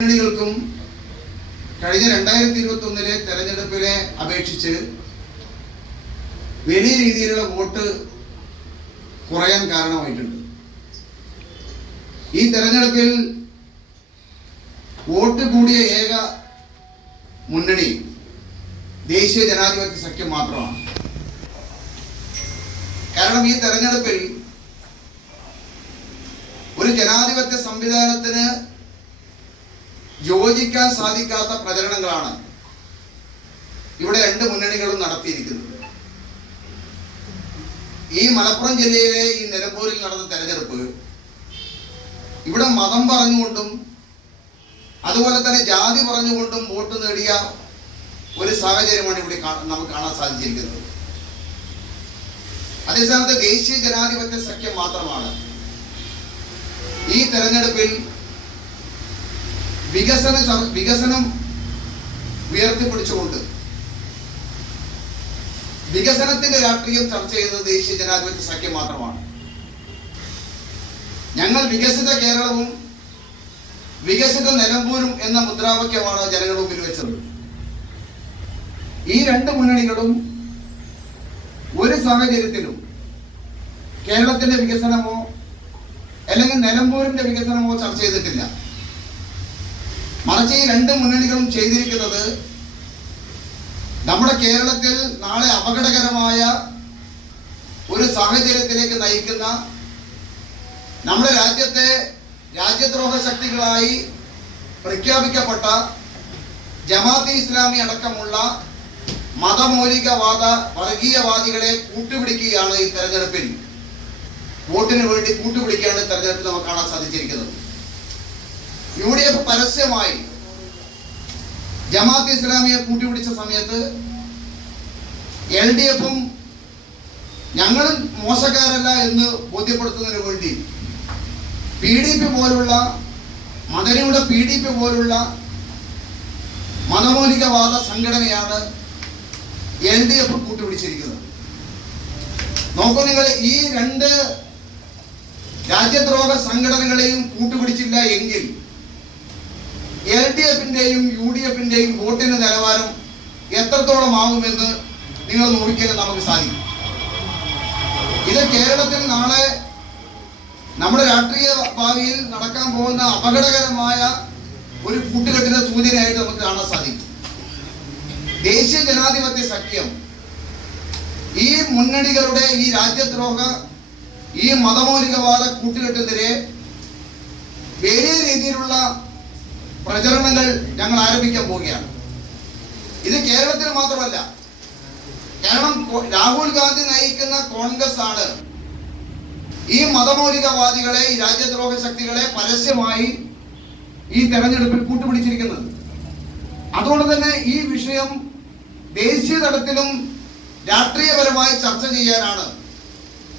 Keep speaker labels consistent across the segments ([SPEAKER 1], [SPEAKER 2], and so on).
[SPEAKER 1] മുന്നണികൾക്കും കഴിഞ്ഞ രണ്ടായിരത്തി ഇരുപത്തി ഒന്നിലെ തെരഞ്ഞെടുപ്പിനെ അപേക്ഷിച്ച് വലിയ രീതിയിലുള്ള വോട്ട് കുറയാൻ കാരണമായിട്ടുണ്ട്. ഈ തെരഞ്ഞെടുപ്പിൽ വോട്ട് കൂടിയ ഏക മുന്നണി ദേശീയ ജനാധിപത്യ സഖ്യം മാത്രമാണ്. കാരണം ഈ തെരഞ്ഞെടുപ്പിൽ ഒരു ജനാധിപത്യ സംവിധാനത്തിന് യോജിക്കാൻ സാധിക്കാത്ത പ്രചരണങ്ങളാണ് ഇവിടെ രണ്ട് മുന്നണികളും നടത്തിയിരിക്കുന്നത്. ഈ മലപ്പുറം ജില്ലയിലെ ഈ നിലമ്പൂരിൽ നടന്ന തെരഞ്ഞെടുപ്പ് ഇവിടെ മതം പറഞ്ഞുകൊണ്ടും അതുപോലെ തന്നെ ജാതി പറഞ്ഞുകൊണ്ടും വോട്ട് നേടിയ ഒരു സാഹചര്യമാണ് ഇവിടെ നമുക്ക് കാണാൻ സാധിച്ചിരിക്കുന്നത്. അതേസമയത്ത് ദേശീയ ജനാധിപത്യ സഖ്യം മാത്രമാണ് ഈ തെരഞ്ഞെടുപ്പിൽ വികസന വികസനം ഉയർത്തിപ്പിടിച്ചുകൊണ്ട് വികസനത്തിന്റെ രാഷ്ട്രീയം ചർച്ച ചെയ്തത് ദേശീയ ജനാധിപത്യ സഖ്യം മാത്രമാണ്. ഞങ്ങൾ വികസിത കേരളവും വികസിത നിലമ്പൂരും എന്ന മുദ്രാവാക്യമാണ് ജനങ്ങളുടെ മുമ്പിൽ വെച്ചത്. ഈ രണ്ട് മുന്നണികളും ഒരു സാഹചര്യത്തിലും കേരളത്തിന്റെ വികസനമോ അല്ലെങ്കിൽ നിലമ്പൂരിന്റെ വികസനമോ ചർച്ച ചെയ്തിട്ടില്ല. മറിച്ച് ഈ രണ്ട് മുന്നണികളും ചെയ്തിരിക്കുന്നത് നമ്മുടെ കേരളത്തിൽ നാളെ അപകടകരമായ ഒരു സാഹചര്യത്തിലേക്ക് നയിക്കുന്ന നമ്മുടെ രാജ്യത്തെ രാജ്യദ്രോഹ ശക്തികളായി പ്രഖ്യാപിക്കപ്പെട്ട ജമാഅത്തെ ഇസ്ലാമി അടക്കമുള്ള മതമൗലികവാദ വർഗീയവാദികളെ കൂട്ടുപിടിക്കുകയാണ് ഈ തെരഞ്ഞെടുപ്പിൽ. വോട്ടിന് വേണ്ടി കൂട്ടുപിടിക്കുകയാണ് തെരഞ്ഞെടുപ്പിൽ നമുക്ക് കാണാൻ സാധിച്ചിരിക്കുന്നത്. യു ഡി എഫ് പരസ്യമായി ജമാഅത്ത് ഇസ്ലാമിയെ കൂട്ടിപിടിച്ച സമയത്ത് എൽ ഡി എഫും ഞങ്ങളും മോശക്കാരല്ല എന്ന് ബോധ്യപ്പെടുത്തുന്നതിന് വേണ്ടി പി ഡി പി പോലുള്ള മദനിയുടെ പി ഡി പി പോലുള്ള മതമൗലികവാദ സംഘടനയാണ് എൽ ഡി എഫ് കൂട്ടുപിടിച്ചിരിക്കുന്നത്. നോക്കൂ നിങ്ങൾ ഈ രണ്ട് രാജ്യദ്രോഹ സംഘടനകളെയും കൂട്ടുപിടിച്ചില്ല എങ്കിൽ എൽ ഡി എഫിന്റെയും യു ഡി എഫിന്റെയും വോട്ടിന്റെ നിലവാരം എത്രത്തോളം ആകുമെന്ന് നിങ്ങൾ നോക്കിയാൽ നമുക്ക് സാധിക്കും. ഇത് കേരളത്തിൽ നാളെ നമ്മുടെ രാഷ്ട്രീയ ഭാവിയിൽ നടക്കാൻ പോകുന്ന അപകടകരമായ ഒരു കൂട്ടുകെട്ടിന്റെ സൂചനയായിട്ട് നമുക്ക് കാണാൻ സാധിക്കും. ദേശീയ ജനാധിപത്യ സഖ്യം ഈ മുന്നണികളുടെ ഈ രാജ്യദ്രോഹ ഈ മതമൗലികവാദ കൂട്ടുകെട്ടിനെതിരെ വലിയ രീതിയിലുള്ള പ്രചരണങ്ങൾ ഞങ്ങൾ ആരംഭിക്കാൻ പോവുകയാണ്. ഇത് കേരളത്തിൽ മാത്രമല്ല കാരണം രാഹുൽ ഗാന്ധി നയിക്കുന്ന കോൺഗ്രസ് ആണ്. ഈ മതമൗലികവാദികളെ ഈ രാജ്യദ്രോഹ ശക്തികളെ പരസ്യമായി ഈ തെരഞ്ഞെടുപ്പിൽ കൂട്ടുപിടിച്ചിരിക്കുന്നത്. അതുകൊണ്ട് തന്നെ ഈ വിഷയം ദേശീയ തലത്തിലും രാഷ്ട്രീയപരമായി ചർച്ച ചെയ്യാനാണ്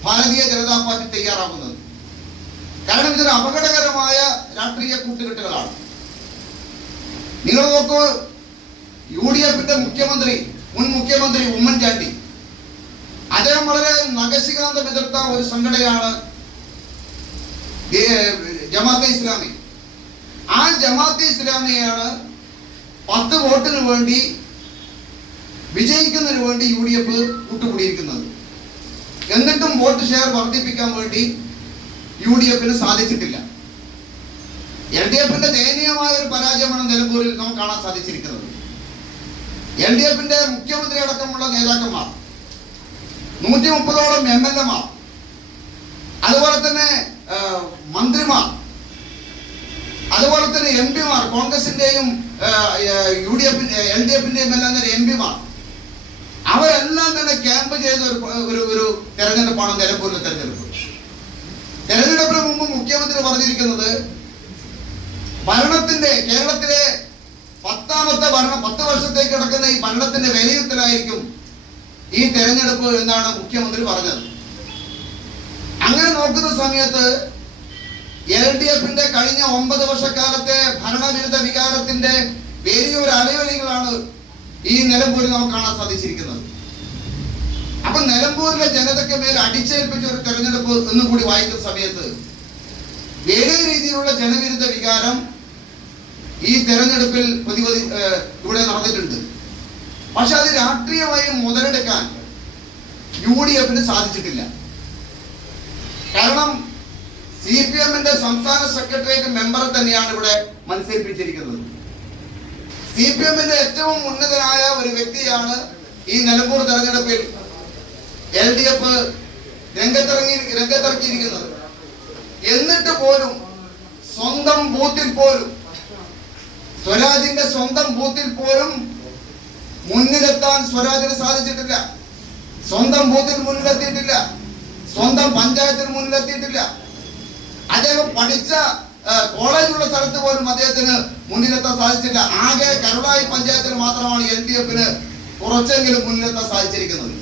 [SPEAKER 1] ഭാരതീയ ജനതാ പാർട്ടി തയ്യാറാകുന്നത്. കാരണം ഇതൊരു അപകടകരമായ രാഷ്ട്രീയ കൂട്ടുകെട്ടുകളാണ്. നിങ്ങൾ നോക്കൂ യു ഡി എഫിന്റെ മുഖ്യമന്ത്രി മുൻ മുഖ്യമന്ത്രി ഉമ്മൻചാണ്ടി. അദ്ദേഹം വളരെ നഖശികാന്തം എതിർത്ത ഒരു സംഘടനയാണ് ജമാഅത്തെ ഇസ്ലാമി. ആ ജമാഅത്തെ ഇസ്ലാമിയാണ് പത്ത് വോട്ടിന് വേണ്ടി വിജയിക്കുന്നതിന് വേണ്ടി യു ഡി എഫ് കൂട്ടുകൂടിയിരിക്കുന്നത്. എന്നിട്ടും വോട്ട് ഷെയർ വർദ്ധിപ്പിക്കാൻ വേണ്ടി യു ഡി എഫിന് സാധിച്ചിട്ടില്ല. എൽ ഡി എഫിന്റെ ദയനീയമായ ഒരു പരാജയമാണ് നിലമ്പൂരിൽ നമുക്ക് കാണാൻ സാധിച്ചിരിക്കുന്നത്. എൽ ഡി എഫിന്റെ മുഖ്യമന്ത്രി അടക്കമുള്ള നേതാക്കന്മാർ നൂറ്റി മുപ്പതോളം എം എൽ എമാർ അതുപോലെ തന്നെ മന്ത്രിമാർ അതുപോലെ തന്നെ എം പിമാർ കോൺഗ്രസിന്റെയും യു ഡി എഫിന്റെ എൽ ഡി എഫിന്റെയും എല്ലാം തന്നെ എം പിമാർ. അവരെല്ലാം തന്നെ ക്യാമ്പ് ചെയ്ത ഒരു ഒരു തെരഞ്ഞെടുപ്പാണ് നിലമ്പൂരിലെ തെരഞ്ഞെടുപ്പ്. തെരഞ്ഞെടുപ്പിന് മുമ്പ് മുഖ്യമന്ത്രി പറഞ്ഞിരിക്കുന്നത് ഭരണത്തിന്റെ കേരളത്തിലെ പത്താമത്തെ ഭരണം പത്ത് വർഷത്തേക്ക് കിടക്കുന്ന ഈ ഭരണത്തിന്റെ വിലയിരുത്തലായിരിക്കും ഈ തെരഞ്ഞെടുപ്പ് എന്നാണ് മുഖ്യമന്ത്രി പറഞ്ഞത്. അങ്ങനെ നോക്കുന്ന സമയത്ത് എൽ ഡി എഫിന്റെ കഴിഞ്ഞ ഒമ്പത് വർഷക്കാലത്തെ ഭരണവിരുദ്ധ വികാരത്തിന്റെ വലിയൊരു അലയൊലികളാണ് ഈ നിലമ്പൂരിൽ നമുക്ക് കാണാൻ സാധിച്ചിരിക്കുന്നത്. അപ്പൊ നിലമ്പൂരിലെ ജനതയ്ക്ക് മേൽ അടിച്ചേൽപ്പിച്ച ഒരു തെരഞ്ഞെടുപ്പ് എന്നും കൂടി വായിക്കുന്ന സമയത്ത് വലിയ രീതിയിലുള്ള ജനവിരുദ്ധ വികാരം ഈ തെരഞ്ഞെടുപ്പിൽ പ്രതിപതി ഇവിടെ നടന്നിട്ടുണ്ട്. പക്ഷെ അത് രാഷ്ട്രീയമായി മുതലെടുക്കാൻ യു ഡി എഫിന് സാധിച്ചിട്ടില്ല. കാരണം സി പി എമ്മിന്റെ സംസ്ഥാന സെക്രട്ടേറിയറ്റ് മെമ്പർ തന്നെയാണ് ഇവിടെ മത്സരിപ്പിച്ചിരിക്കുന്നത്. സി പി എമ്മിന്റെ ഏറ്റവും ഉന്നതനായ ഒരു വ്യക്തിയാണ് ഈ നിലമ്പൂർ തെരഞ്ഞെടുപ്പിൽ എൽ ഡി എഫ് രംഗത്തിറങ്ങി രംഗത്തിറക്കിയിരിക്കുന്നത്. എന്നിട്ട് പോലും സ്വന്തം ബൂത്തിൽ പോലും സ്വരാജിന്റെ സ്വന്തം ബൂത്തിൽ പോലും മുന്നിലെത്താൻ സ്വരാജിന് സാധിച്ചിട്ടില്ല. സ്വന്തം ബൂത്തിൽ മുന്നിലെത്തിയിട്ടില്ല. സ്വന്തം പഞ്ചായത്തിൽ മുന്നിലെത്തിയിട്ടില്ല. അദ്ദേഹം പഠിച്ച കോളേജുള്ള സ്ഥലത്ത് പോലും അദ്ദേഹത്തിന് മുന്നിലെത്താൻ സാധിച്ചില്ല ആകെ കരുളായി പഞ്ചായത്തിൽ മാത്രമാണ് എൽ ഡി എഫിന് കുറച്ചെങ്കിലും മുന്നിലെത്താൻ സാധിച്ചിരിക്കുന്നത്.